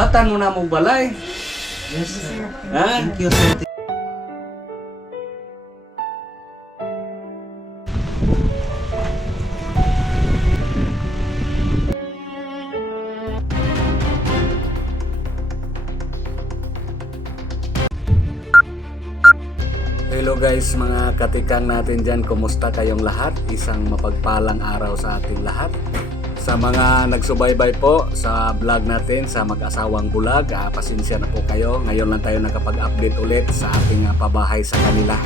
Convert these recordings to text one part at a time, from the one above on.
Hatan mo na mo balay. Yes, sir. Ha? Thank you, sir. Hello guys, mga katikang natin dyan, kumusta kayong lahat? Isang mapagpalang araw sa ating lahat. Sa mga nagsubaybay po sa vlog natin sa Mag-asawang Bulag, pasensya na po kayo. Ngayon lang tayo nakapag-update ulit sa ating pabahay sa kanila.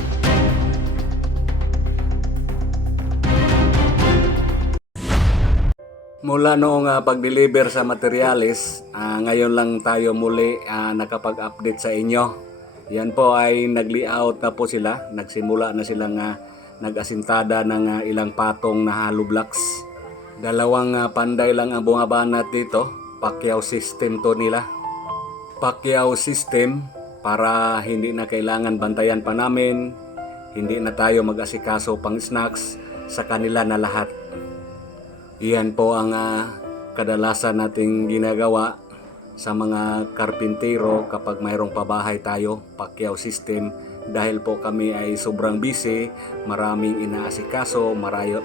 Mula noong pag-deliver sa materials, ngayon lang tayo muli nakapag-update sa inyo. Yan po ay nag-layout na po sila. Nagsimula na silang nag-asintada ng ilang patong na hollow blocks. Dalawang panday lang ang bumabanat dito. Pacquiao system to nila. Pacquiao system para hindi na kailangan bantayan pa namin. Hindi na tayo mag-asikaso pang snacks, sa kanila na lahat. Iyan po ang kadalasan nating ginagawa sa mga karpintero kapag mayroong pabahay tayo, Pacquiao system, dahil po kami ay sobrang busy, maraming inaasikaso,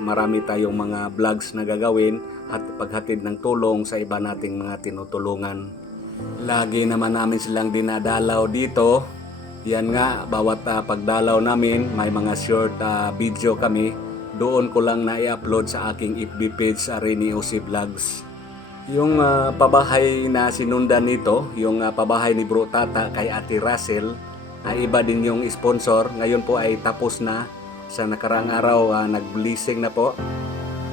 marami tayong mga vlogs na gagawin at paghatid ng tulong sa iba nating mga tinutulungan. Lagi naman namin silang dinadalaw dito. Yan nga, bawat pagdalaw namin may mga short video kami. Doon ko lang na i-upload sa aking FB page sa Rene OC Vlogs. Yung pabahay na sinundan nito, yung pabahay ni Bro Tata kay Ate Russell, ay iba din yung sponsor. Ngayon po ay tapos na. Sa nakaraang araw, nag-blessing na po.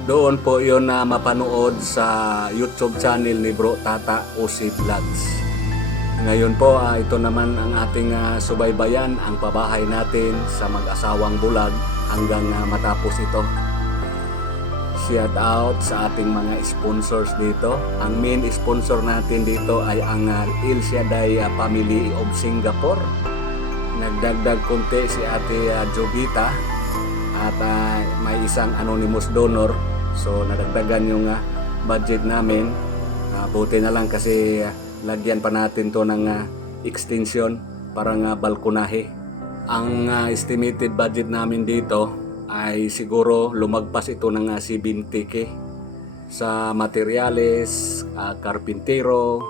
Doon po yun na mapanood sa YouTube channel ni Bro Tata OC Vlogs. Ngayon po, ito naman ang ating subaybayan, ang pabahay natin sa Mag-asawang Bulag hanggang matapos ito. Shout out sa ating mga sponsors dito. Ang main sponsor natin dito ay ang Il Shaddai Family of Singapore. Nagdagdag konti si Ate Jovita at may isang anonymous donor. So nadagdagan yung budget namin. Buti na lang kasi lagyan pa natin to ng extension parang balkonahe. Ang estimated budget namin dito ay siguro lumagpas ito ng 70K sa materyales, karpintero.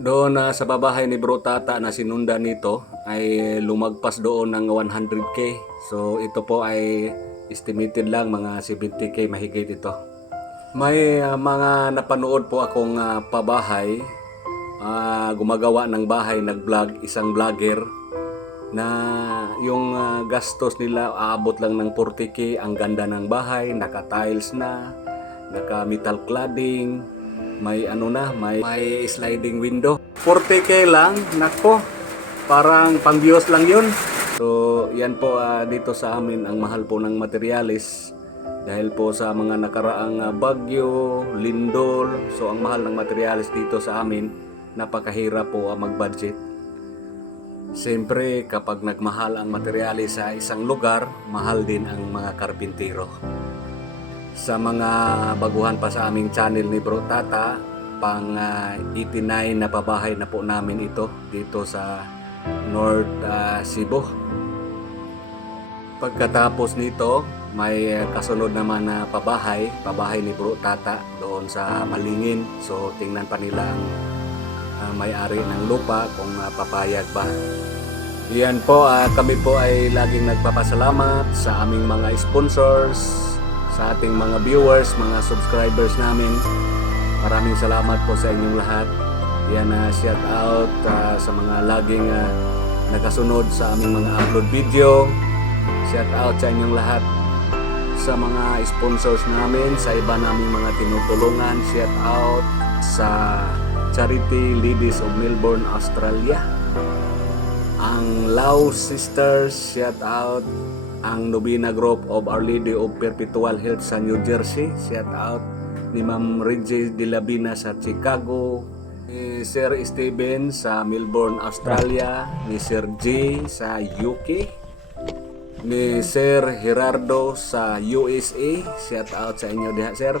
Doon sa babahay ni Bro Tata na sinundan nito ay lumagpas doon ng 100K. So ito po ay estimated lang mga 70K mahigit ito. May mga napanood po akong pabahay, gumagawa ng bahay, nag-vlog, isang vlogger na yung gastos nila aabot lang ng 40K. Ang ganda ng bahay, naka-tiles na, naka-metal cladding, may may sliding window. 40K lang, nako, parang pang-views lang yun. So yan po dito sa amin ang mahal po ng materyales dahil po sa mga nakaraang bagyo, lindol. So ang mahal ng materyales dito sa amin, napakahirap po mag-budget. Siyempre kapag nagmahal ang materyales sa isang lugar, mahal din ang mga karpintero. Sa mga baguhan pa sa aming channel ni Bro Tata, pang 89 na pabahay na po namin ito dito sa North Cebu. Pagkatapos nito, may kasunod naman na pabahay ni Bro Tata doon sa Malingin. So tingnan pa nila ang may-ari ng lupa kung papayag ba. Yan po, kami po ay laging nagpapasalamat sa aming mga sponsors, sa ating mga viewers, mga subscribers namin. Maraming salamat po sa inyong lahat. Yan, shout out sa mga laging nakasunod sa aming mga upload video. Shout out sa inyong lahat. Sa mga sponsors namin, sa iba naming mga tinutulungan, shout out sa Charity Ladies of Melbourne, Australia. Ang Law Sisters, shout out. Ang Novena Group of Our Lady of Perpetual Health sa New Jersey, shout out. Ni Ma'am Reggie De La Bina sa Chicago, ni Sir Steven sa Melbourne, Australia, ni Sir J sa UK, ni Sir Gerardo sa USA, shout out sa inyo diha sir.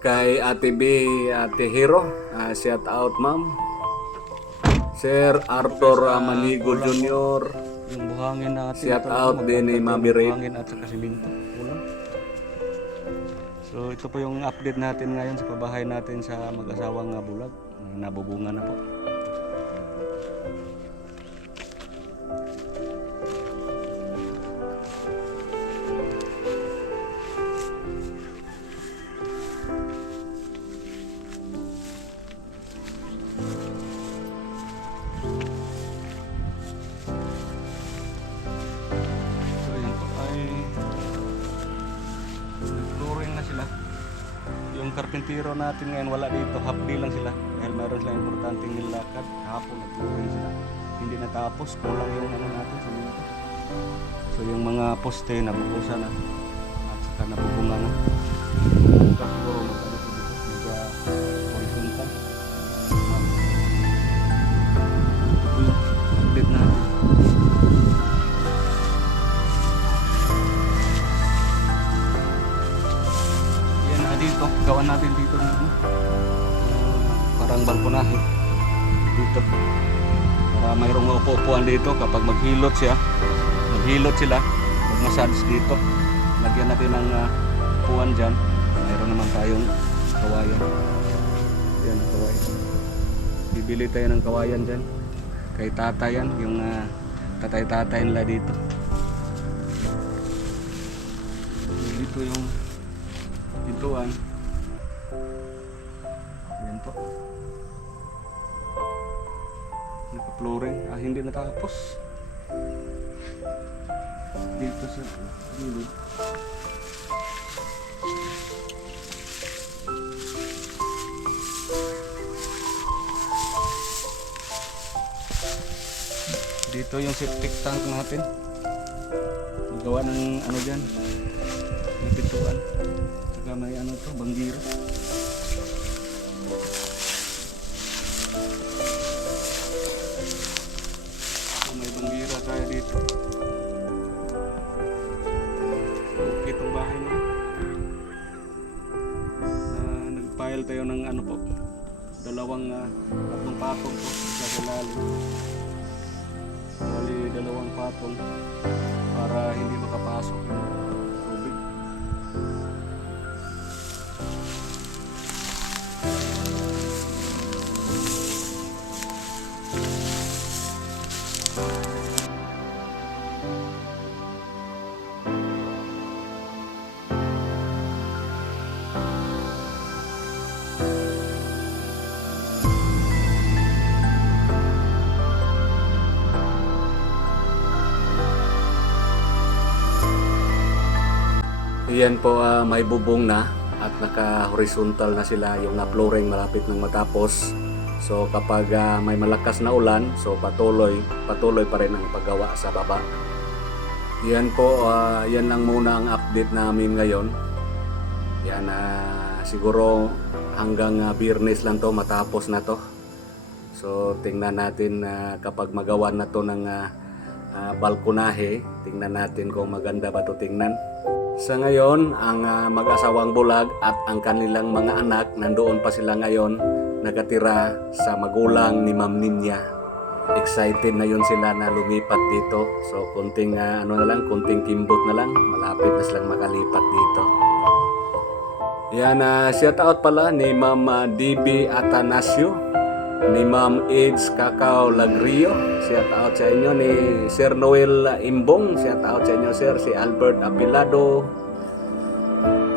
Kay Ate B, Ate Hero, shout out ma'am. Sir Arthur Manigo Jr. Yung buhangin natin. Shout out din ni Mami Ray. Buhangin at saka siminto. Kulang. So ito po yung update natin ngayon sa pabahay natin sa mag-asawang bulag. Nabubunga na po. So yun po ay nag-flooring na sila. Yung karpintero natin ngayon wala dito, half day lang sila dahil meron silang importanteng nilakad. Kahapon nag-flooring sila, hindi natapos, kulang yung ano natin sa minto. So yung mga poste nabubusan na at saka nabubunga na. Bukas siguro magkano po dito, horizontal. Ito po yung update natin. Dito, gawan natin dito ng parang balkonahe dito para mayroong upo-upuan dito kapag maghilot sila mag-massage dito. Lagyan natin ng upuan dyan, mayroon naman tayong kawayan. Yan, kawayan, bibili tayo ng kawayan dyan kay tatayan, yung tatay nila dito. Dito yung pintuan. Yan po. Naka-flooring. Hindi natapos. Dito sa gilid. Dito yung septic tank natin. Magawa ng ano dyan. May pintuan. Saka may ano to, banggiro. So, may banggiro tayo dito. Okay itong bahay na. Nag-pile tayo ng ano po, tatlong patong po sa ilalim. Bali, dalawang patong para hindi makapasok yung tubig. Yan po, may bubong na at naka-horizontal na sila, yung flooring malapit nang matapos. So kapag may malakas na ulan, so patuloy pa rin ang paggawa sa baba. Yan po, yan lang muna ang update namin ngayon. Yan, siguro hanggang Biyernes lang to, matapos na to. So tingnan natin kapag magawa na to ng balkonahe, tingnan natin kung maganda ba to tingnan. Sa ngayon, ang mag-asawang bulag at ang kanilang mga anak, nandoon pa sila ngayon, nakatira sa magulang ni Ma'am Ninya. Excited na yun sila na lumipat dito. So kunting kunting kimbot na lang, malapit na silang makalipat dito. Yan, shout out pala ni Ma'am DB Atanasio, ni Ma'am Eds Cacao Lagrio, shout out sa inyo, ni Sir Noel Imbong, shout out sa inyo sir, si Albert Apilado,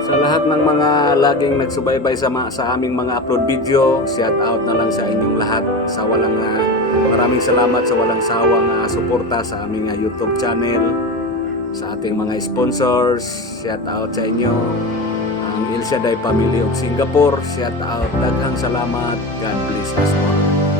sa lahat ng mga laging nagsubaybay sa aming mga upload video, shout out na lang sa inyong lahat, sa walang maraming salamat sa walang sawang suporta sa aming YouTube channel, sa ating mga sponsors, shout out sa inyo, ang El Shaddai Family of Singapore, shout out, daghang salamat, God bless us all.